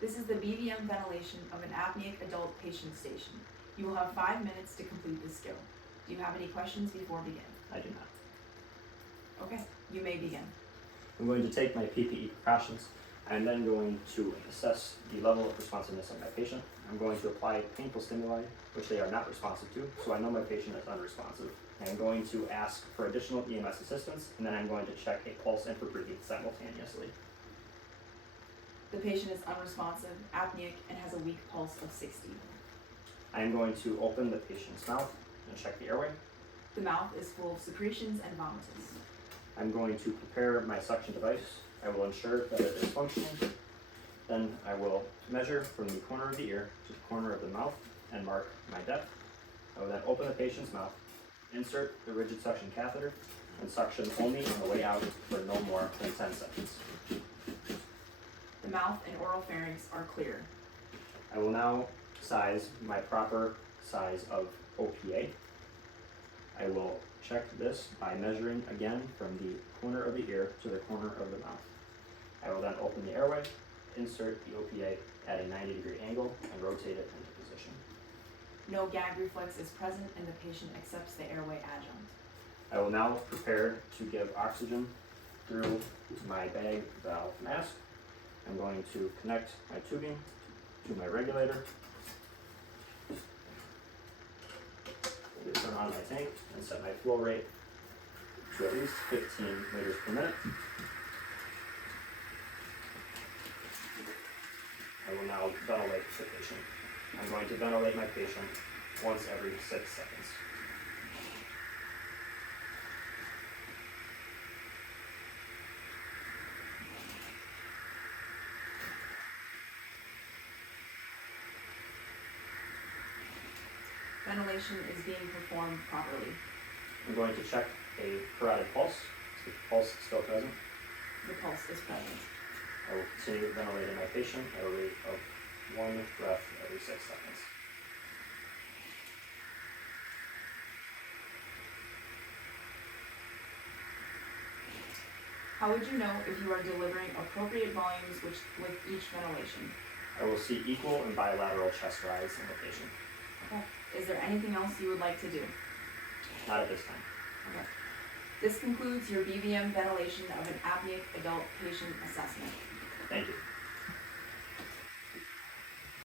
This is the BVM ventilation of an apneic adult patient station. You will have 5 minutes to complete this skill. Do you have any questions before we begin? I do not. Okay, you may begin. I'm going to take my PPE precautions. I'm then going to assess the level of responsiveness of my patient. I'm going to apply painful stimuli, which they are not responsive to, so I know my patient is unresponsive. I'm going to ask for additional EMS assistance, and then I'm going to check a pulse and for breathing simultaneously. The patient is unresponsive, apneic, and has a weak pulse of 60. I am going to open the patient's mouth and check the airway. The mouth is full of secretions and vomitus. I'm going to prepare my suction device. I will ensure that it is functioning. Then I will measure from the corner of the ear to the corner of the mouth and mark my depth. I will then open the patient's mouth, insert the rigid suction catheter, and suction only on the way out for no more than 10 seconds. The mouth and oral pharynx are clear. I will now size my proper size of OPA. I will check this by measuring again from the corner of the ear to the corner of the mouth. I will then open the airway, insert the OPA at a 90-degree angle, and rotate it into position. No gag reflex is present and the patient accepts the airway adjunct. I will now prepare to give oxygen through my bag valve mask. I'm going to connect my tubing to my regulator. Turn on my tank and set my flow rate to at least 15 liters per minute. I will now ventilate the patient. I'm going to ventilate my patient once every 6 seconds. Ventilation is being performed properly. I'm going to check a carotid pulse. Is the pulse still present? The pulse is present. I will continue ventilating my patient at a rate of 1 breath every 6 seconds. How would you know if you are delivering appropriate volumes with each ventilation? I will see equal and bilateral chest rise in the patient. Okay. Is there anything else you would like to do? Not at this time. Okay. This concludes your BVM ventilation of an apneic adult patient assessment. Thank you.